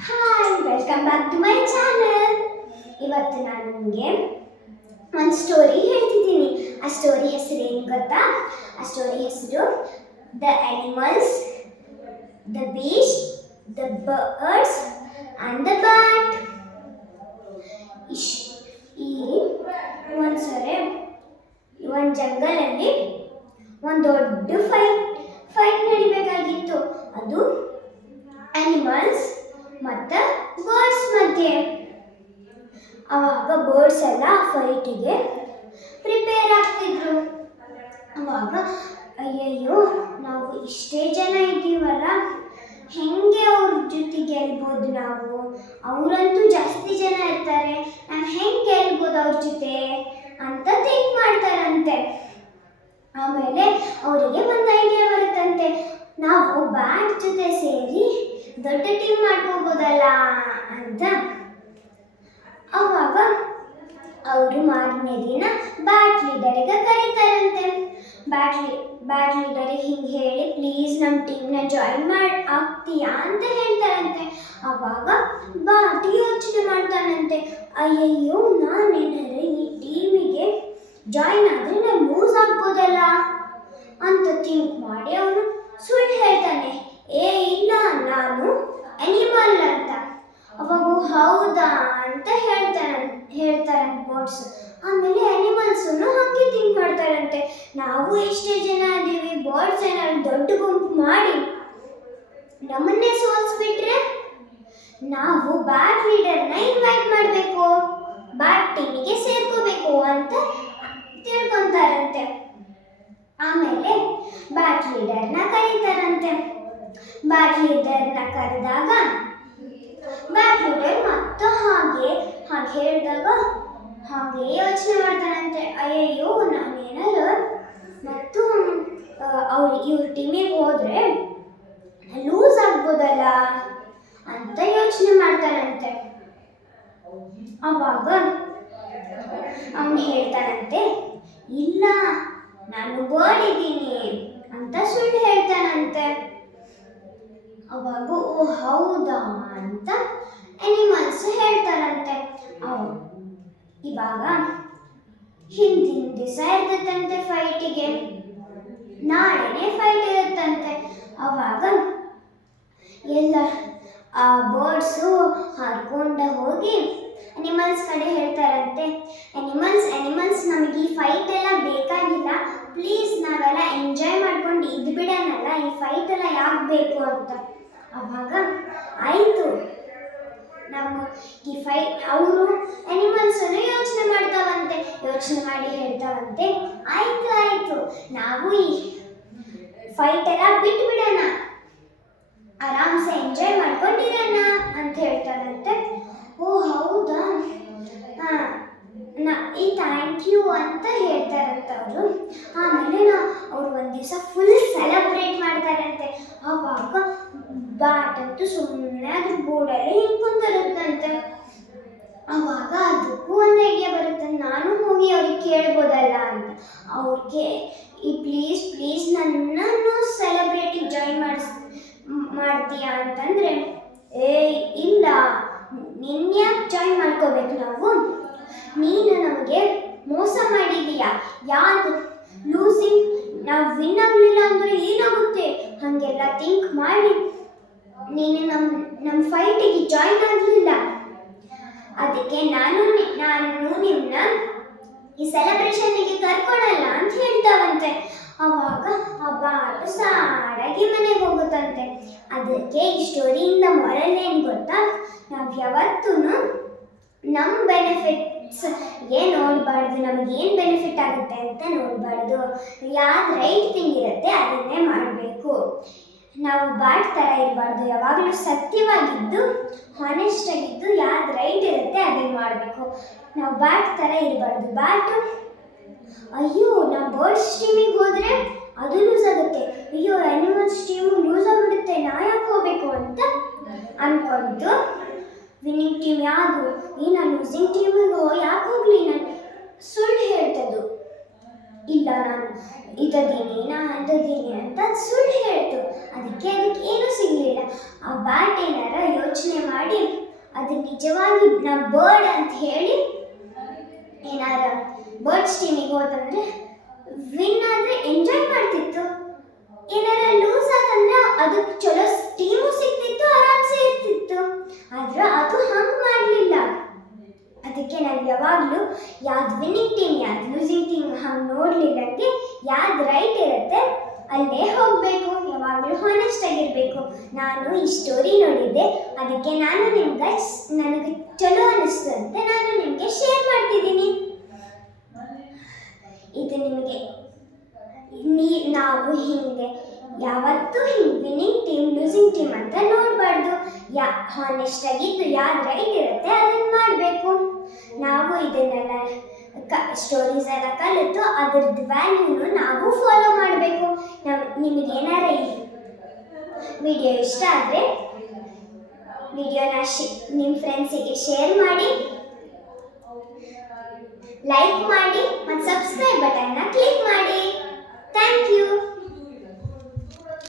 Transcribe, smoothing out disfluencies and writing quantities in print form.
Hi welcome back to my channel. ಇವತ್ತು ನಾನು ನಿಮಗೆ ಒಂದು ಸ್ಟೋರಿ ಹೇಳ್ತಿದ್ದೀನಿ. ಆ ಸ್ಟೋರಿ ಹೆಸರು ಏನು ಗೊತ್ತಾ? ಆ ಸ್ಟೋರಿ ಹೆಸರು the animals, the beast, the birds and the bat. ಈ ಒಂದ್ಸರಿ ಒಂದು ಜಂಗಲಲ್ಲಿ ಒಂದು ದೊಡ್ಡ ಫೈಟ್ ನಡಿಬೇಕಾಗಿತ್ತು. ಅದು ಅನಿಮಲ್ಸ್ ಮತ್ತು ಬರ್ಡ್ಸ್ ಮಧ್ಯೆ. ಆವಾಗ ಬರ್ಡ್ಸ್ ಎಲ್ಲ ಫೈಟಿಗೆ ಪ್ರಿಪೇರ್ ಆಗ್ತಿದ್ರು. ಆವಾಗ ಅಯ್ಯಯ್ಯೋ, ನಾವು ಇಷ್ಟೇ ಜನ ಇದ್ದೀವಲ್ಲ, ಹೆಂಗೆ ಅವ್ರ ಜೊತೆ ಗೆಲ್ಬೋದು ನಾವು? ಅವರಂತೂ ಜಾಸ್ತಿ ಜನ ಇರ್ತಾರೆ, ನಾವು ಹೆಂಗೆ ಗೆಲ್ಬೋದು ಅವ್ರ ಜೊತೆ ಅಂತ ಥಿಂಕ್ ಮಾಡ್ತಾರಂತೆ. ಆಮೇಲೆ ಅವರಿಗೆ ಒಂದು ಐಡಿಯಾ ಬರುತ್ತಂತೆ, ನಾವು ಬ್ಯಾಟ್ ಜೊತೆ ಸೇರಿ ದೊಡ್ಡ ಟೀಮ್ ಮಾಡ್ಕೋಬೋದಲ್ಲ ಅಂತ. ಅವಾಗ ಅವರು ಮಾರನೇ ದಿನ ಬ್ಯಾಟ್ ಲೀಡರ್ಗೆ ಕರೀತಾರಂತೆ. ಬ್ಯಾಟ್ ಲೀಡರಿಗೆ ಹಿಂಗೆ ಹೇಳಿ, ಪ್ಲೀಸ್ ನಮ್ಮ ಟೀಮ್ನ ಜಾಯಿನ್ ಆಗ್ತೀಯಾ ಅಂತ ಹೇಳ್ತಾರಂತೆ. ಅವಾಗ ಬ್ಯಾಟ್ ಯೋಚನೆ ಮಾಡ್ತಾನಂತೆ, ಅಯ್ಯಯ್ಯೋ, ನಾನೇನಾದ್ರೆ ಈ ಟೀಮಿಗೆ ಜಾಯಿನ್ ಆದರೆ ನಾನು ಲೂಸ್ ಆಗ್ಬೋದಲ್ಲ ಅಂತ ಥಿಂಕ್ ಮಾಡಿ ಅವನು ಸುಳ್ಳು ಹೇಳ್ತಾನೆ. ಇಲ್ಲ, ನಾನು ಅನಿಮಲ್ ಅಂತ. ಅವಾಗ ಹೌದಾ ಅಂತ ಹೇಳ್ತಾರೆ ಬರ್ಡ್ಸ್. ಆಮೇಲೆ ಅನಿಮಲ್ಸನ್ನು ಹಾಗೆ ಥಿಂಕ್ ಮಾಡ್ತಾರಂತೆ, ನಾವು ಎಷ್ಟೇ ಜನ ಇದ್ದೀವಿ, ಬರ್ಡ್ಸ್ ಏನಾದ್ರು ದೊಡ್ಡ ಗುಂಪು ಮಾಡಿ ನಮ್ಮನ್ನೇ ಸೋಲಿಸ್ಬಿಟ್ರೆ ನಾವು ಬ್ಯಾಟ್ ಲೀಡರ್ನ ಇನ್ವೈಟ್ ಮಾಡಬೇಕು, ಬ್ಯಾಟ್ ಟೀಮಿಗೆ ಸೇರ್ಕೋಬೇಕು ಅಂತ ತಿಳ್ಕೊಂತಾರಂತೆ. ಆಮೇಲೆ ಬ್ಯಾಟ್ ಲೀಡರ್ನ ಕರೀತಾರಂತೆ. ಬ್ಯಾಟ್ ಲೀಡರ್ನ ಕರೆದಾಗ ಬ್ಯಾಟ್ ಲೀಡರ್ ಮತ್ತೆ ಹಾಗೆ ಹೇಳಿದಾಗ ಹಾಗೆ ಯೋಚನೆ ಮಾಡ್ತಾನಂತೆ, ಅಯ್ಯಯ್ಯೋ, ನಾನೇನಾದ್ರು ಮತ್ತು ಇವ್ರ ಟೀಮಿಗೆ ಹೋದ್ರೆ ಲೂಸ್ ಆಗ್ಬೋದಲ್ಲ ಅಂತ ಯೋಚನೆ ಮಾಡ್ತಾನಂತೆ. ಅವಾಗ ಅವನು ಹೇಳ್ತಾನಂತೆ, ಇಲ್ಲ, ನಾನು ಬರ್ಡ್ ಇದ್ದೀನಿ ಅಂತ ಸುಳ್ಳು ಹೇಳ್ತಾನಂತೆ. ಅವಾಗ ಓ ಹೌದಾ ಅಂತ ಅನಿಮಲ್ಸ್ ಹೇಳ್ತಾರಂತೆ. ಇವಾಗ ಹಿಂದಿನ ದಿವಸ ಇರ್ತದಂತೆ ಫೈಟಿಗೆ, ನಾಳೆನೇ ಫೈಟ್ ಇರುತ್ತಂತೆ. ಅವಾಗ ಎಲ್ಲ ಆ ಬರ್ಡ್ಸು ಹಾರ್ಕೊಂಡು ಹೋಗಿ ಅನಿಮಲ್ಸ್ ಕಡೆ ಹೇಳ್ತಾರಂತೆ, ಅನಿಮಲ್ಸ್ ನಮಗೆ ಈ ಫೈಟ್ ಎಲ್ಲ ಬೇಕಾಗಿಲ್ಲ, ಪ್ಲೀಸ್ ನಾವೆಲ್ಲ ಎಂಜಾಯ್ ಮಾಡ್ಕೊಂಡು ಇದು ಬಿಡೋಣಲ್ಲ, ಈ ಫೈಟ್ ಎಲ್ಲ ಯಾಕೆ ಬೇಕು ಅಂತ. ಅವಾಗ ಆಯಿತು, ನಮ್ಮ ಈ ಫೈಟ್ ಅವರು ಅನಿಮಲ್ಸನ್ನು ಯೋಚನೆ ಮಾಡಿ ಹೇಳ್ತಾವಂತೆ, ಆಯಿತು, ನಾವು ಈ ಫೈಟ್ ಎಲ್ಲ ಬಿಟ್ಟು ಬಿಡೋಣ, ಆರಾಮ್ಸೆ ಎಂಜಾಯ್ ಮಾಡ್ಕೊಂಡಿರೋಣ ಅಂತ ಹೇಳ್ತಾರಂತೆ. ಓ ಹೌದಾ, ಈ ಥ್ಯಾಂಕ್ ಯು ಅಂತ ಹೇಳ್ತಾರಂತೆ ಅವರು. ಆಮೇಲೆ ಅವರು ಒಂದು ದಿವಸ ಫುಲ್ ಸೆಲೆಬ್ರೇಟ್ ಮಾಡ್ತಾರಂತೆ. ಆವಾಗ ಬ್ಯಾಟ್ ಅಂತೂ ಸುಮ್ಮನೆ ಅದ್ರ ಬೋರ್ಡಲ್ಲಿ ಹಿಂದ್ಕೊಂತಿರುತ್ತಂತೆ. ಆವಾಗ ಅದಕ್ಕೂ ಒಂದು ಐಡಿಯಾ ಬರುತ್ತೆ, ನಾನು ಹೋಗಿ ಅವ್ರಿಗೆ ಕೇಳ್ಬೋದಲ್ಲ ಅಂತ. ಅವ್ರಿಗೆ ಈ ಪ್ಲೀಸ್ ನನ್ನನ್ನು ಸೆಲೆಬ್ರೇಟಿಗೆ ಜಾಯಿನ್ ಮಾಡ್ತೀಯಾ ಅಂತಂದರೆ, ಇಲ್ಲ, ನಿನ್ಯಾಕೆ ಜಾಯಿನ್ ಮಾಡ್ಕೋಬೇಕು ನಾವು? ನೀನು ನಮಗೆ ಮೋಸ ಮಾಡಿದೀಯಾ, ಯಾವುದು ಲೂಸಿಂಗ್, ನಾವು ವಿನ್ ಆಗಲಿಲ್ಲ ಅಂದರೆ ಏನಾಗುತ್ತೆ ಹಾಗೆಲ್ಲ ಥಿಂಕ್ ಮಾಡಿ ನೀನು ನಮ್ಮ ಫೈಟಿಗೆ ಜಾಯಿನ್ ಆಗಲಿಲ್ಲ, ಅದಕ್ಕೆ ನಾನು ನಿಮ್ಮನ್ನ ಈ ಸೆಲೆಬ್ರೇಷನ್ನಿಗೆ ಕರ್ಕೊಳಲ್ಲ ಅಂತ ಹೇಳ್ತಾವಂತೆ. ಆವಾಗ ಆ ಬ್ಯಾಟ್ ಸಾಡಾಗಿ ಮನೆಗೆ ಹೋಗುತ್ತಂತೆ. ಅದಕ್ಕೆ ಈ ಸ್ಟೋರಿಯಿಂದ ಮೊರಲ್ ಏನು ಗೊತ್ತಾ? ನಾವು ಯಾವತ್ತೂ ನಮ್ಮ ಬೆನಿಫಿಟ್ಸ್ಗೆ ನೋಡಬಾರ್ದು, ನಮಗೇನು ಬೆನಿಫಿಟ್ ಆಗುತ್ತೆ ಅಂತ ನೋಡಬಾರ್ದು. ಯಾವ್ದು ರೈಟ್ ಥಿಂಗ್ ಇರುತ್ತೆ ಅದನ್ನೇ ಮಾಡಬೇಕು. ನಾವು ಬ್ಯಾಟ್ ಥರ ಇರಬಾರ್ದು, ಯಾವಾಗಲೂ ಸತ್ಯವಾಗಿದ್ದು ಹಾನೆಸ್ಟ್ ಆಗಿದ್ದು ಯಾವ್ದು ರೈಟ್ ಇರುತ್ತೆ ಅದನ್ನು ಮಾಡಬೇಕು. ನಾವು ಬ್ಯಾಟ್ ಥರ ಇರಬಾರ್ದು. ಬ್ಯಾಟು ಅಯ್ಯೋ, ನಾವು ಬರ್ಡ್ಸ್ ಟೀಮಿಗೆ ಹೋದರೆ ಅದು ಲೂಸ್ ಆಗುತ್ತೆ, ಅಯ್ಯೋ ಅನಿಮಲ್ಸ್ ಟೀಮು ಲೂಸ್ ಆಗಿಬಿಡುತ್ತೆ, ನಾ ಯಾಕೆ ಹೋಗಬೇಕು ಅಂತ ಅಂದ್ಕೊಂಡು ವಿನ್ನಿಂಗ್ ಟೀಮ್ ಯಾವುದು, ನಾನು ಲೂಸಿಂಗ್ ಟೀಮಿಗೆ ಯಾಕೆ ಹೋಗಲಿ, ನಾನು ಸುಳ್ಳು ಹೇಳ್ತದ್ದು. ಇಲ್ಲ ನಾನು ಇದೀನಿ ಅಂತ ಸುಳ್ಳು ಹೇಳ್ತು. ಅದಕ್ಕೆ ಏನೂ ಸಿಗಲಿಲ್ಲ. ಆ ಬ್ಯಾಟ್ ಏನಾರ ಯೋಚನೆ ಮಾಡಿ ಅದು ನಿಜವಾಗಿ ನಾ ಬರ್ಡ್ ಅಂತ ಹೇಳಿ ಏನಾರ ಬರ್ಡ್ಸ್ ಟೀಮಿಗೆ ಹೋದಂದ್ರೆ ವಿನ್ ಆದರೆ ಎಂಜಾಯ್ ಮಾಡ್ತಿತ್ತು. ಏನಾರ ಲೂಸ್ ಆತಂದ್ರೆ ಅದಕ್ಕೆ ಚಲೋ ಟೀಮು ಸಿಗ್ತಿತ್ತು, ಆರಾಮ್ಸೆ ಇರ್ತಿತ್ತು. ಆದ್ರೆ ಅದು ಹಂಗೆ ಮಾಡಲಿಲ್ಲ. ಅದಕ್ಕೆ ನಾವು ಯಾವಾಗಲೂ ಯಾವ್ದು ವಿನ್ನಿಂಗ್ ಟೀಮ್ ಯಾವ್ದು ಲೂಸಿಂಗ್ ಟೀಮ್ ಹಂಗೆ ನೋಡಲಿಲ್ಲಂಗೆ ಯಾವ್ದು ರೈಟ್ ಇರುತ್ತೆ ಅಲ್ಲೇ ಹೋಗಬೇಕು. ಯಾವಾಗಲೂ ಹಾನೆಸ್ಟ್ ಆಗಿರಬೇಕು. ನಾನು ಈ ಸ್ಟೋರಿ ನೋಡಿದ್ದೆ, ಅದಕ್ಕೆ ನಾನು ನನಗೆ ಚಲೋ ಅನ್ನಿಸ್ತು ಅಂತ ನಾನು ನಿಮಗೆ ಶೇರ್ ಮಾಡ್ತಿದ್ದೀನಿ. ಇದು ನಿಮಗೆ ನಾವು ಹಿಂಗೆ ಯಾವತ್ತೂ ಹಿಂಗೆ ವಿನ್ನಿಂಗ್ ಟೀಮ್ ಲೂಸಿಂಗ್ ಟೀಮ್ ಅಂತ ನೋಡಬಾರ್ದು. ಹಾನೆಸ್ಟ್ ಆಗಿದ್ದು ಯಾವ್ದು ರೈಟ್ ಇರುತ್ತೆ ಅದನ್ನು ಮಾಡಬೇಕು. ನಾವು ಇದನ್ನೆಲ್ಲ ಸ್ಟೋರೀಸ್ ಎಲ್ಲ ಕಲಿತು ಅದ್ರದ್ದು ವ್ಯಾಲ್ಯೂನು ನಾವು ಫಾಲೋ ಮಾಡಬೇಕು. ನಿಮಗೇನಾರ ಈ ವಿಡಿಯೋ ಇಷ್ಟ ಆದರೆ ವಿಡಿಯೋನ ನಿಮ್ಮ ಫ್ರೆಂಡ್ಸಿಗೆ ಶೇರ್ ಮಾಡಿ, ಲೈಕ್ ಮಾಡಿ ಮತ್ತು ಸಬ್ಸ್ಕ್ರೈಬ್ ಬಟನ್ನ ಕ್ಲಿಕ್ ಮಾಡಿ.